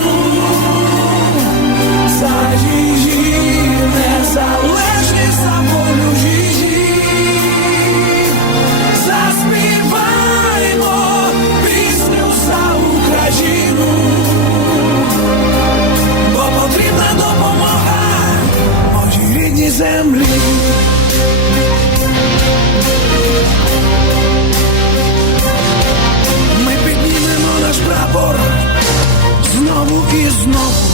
you знову.